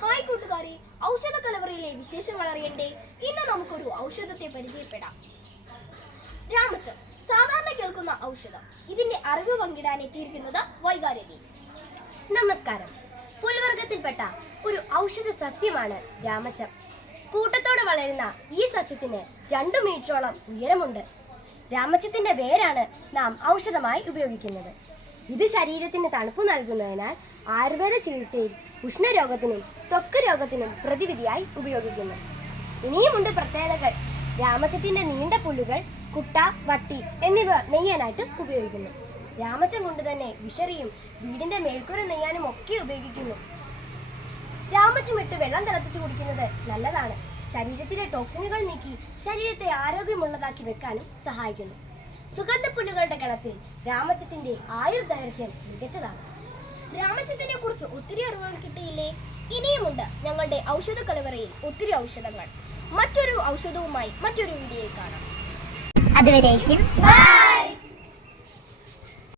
Hi കൂട്ടുകാരെ, ഔഷധ കലവറയിലെ വിശേഷങ്ങൾ അറിയണ്ടേ? ഇന്ന് നമുക്കൊരു ഔഷധത്തെ പരിചയപ്പെടാം. രാമച്ചം, സാധാരണ കേൾക്കുന്ന ഔഷധം. ഇതിന്റെ അറിവ് പങ്കിടാൻ എത്തിയിരിക്കുന്നത് വൈകാരതീഷ്. നമസ്കാരം. പുൽവർഗത്തിൽപ്പെട്ട ഒരു ഔഷധ സസ്യമാണ് രാമച്ചം. കൂട്ടത്തോടെ വളരുന്ന ഈ സസ്യത്തിന് 2 മീറ്ററോളം ഉയരമുണ്ട്. രാമച്ചത്തിന്റെ വേരാണ് നാം ഔഷധമായി ഉപയോഗിക്കുന്നത്. ഇത് ശരീരത്തിന് തണുപ്പ് നൽകുന്നതിനാൽ ആയുർവേദ ചികിത്സയിൽ ഉഷ്ണരോഗത്തിനും ത്വക്ക് രോഗത്തിനും പ്രതിവിധിയായി ഉപയോഗിക്കുന്നു. ഇനിയുമുണ്ട് പ്രത്യേകതകൾ. രാമച്ചത്തിന്റെ നീണ്ട പുല്ലുകൾ കുട്ട, വട്ടി എന്നിവ നെയ്യാനായിട്ട് ഉപയോഗിക്കുന്നു. രാമച്ചം കൊണ്ട് തന്നെ വിഷറിയും വീടിന്റെ മേൽക്കൂര നെയ്യാനും ഒക്കെ ഉപയോഗിക്കുന്നു. രാമച്ചം ഇട്ട് വെള്ളം തിളപ്പിച്ച് കുടിക്കുന്നത് നല്ലതാണ്. ശരീരത്തിലെ ടോക്സിനുകൾ നീക്കി ശരീരത്തെ ആരോഗ്യമുള്ളതാക്കി വെക്കാനും സഹായിക്കുന്നു. സുഗന്ധപ്പുല്ലുകളുടെ ഗണത്തിൽ രാമച്ചത്തിന്റെ ആയുർദൈർഘ്യം മികച്ചതാണ്. രാമച്ചത്തിനെ കുറിച്ച് ഒത്തിരി അറിവുകൾ കിട്ടിയില്ലേ? ഇനിയുമുണ്ട് ഞങ്ങളുടെ ഔഷധ കലവറയിൽ ഒത്തിരി ഔഷധങ്ങൾ. മറ്റൊരു ഔഷധവുമായി മറ്റൊരു വീഡിയോയിൽ കാണാം. അതുവരേക്കും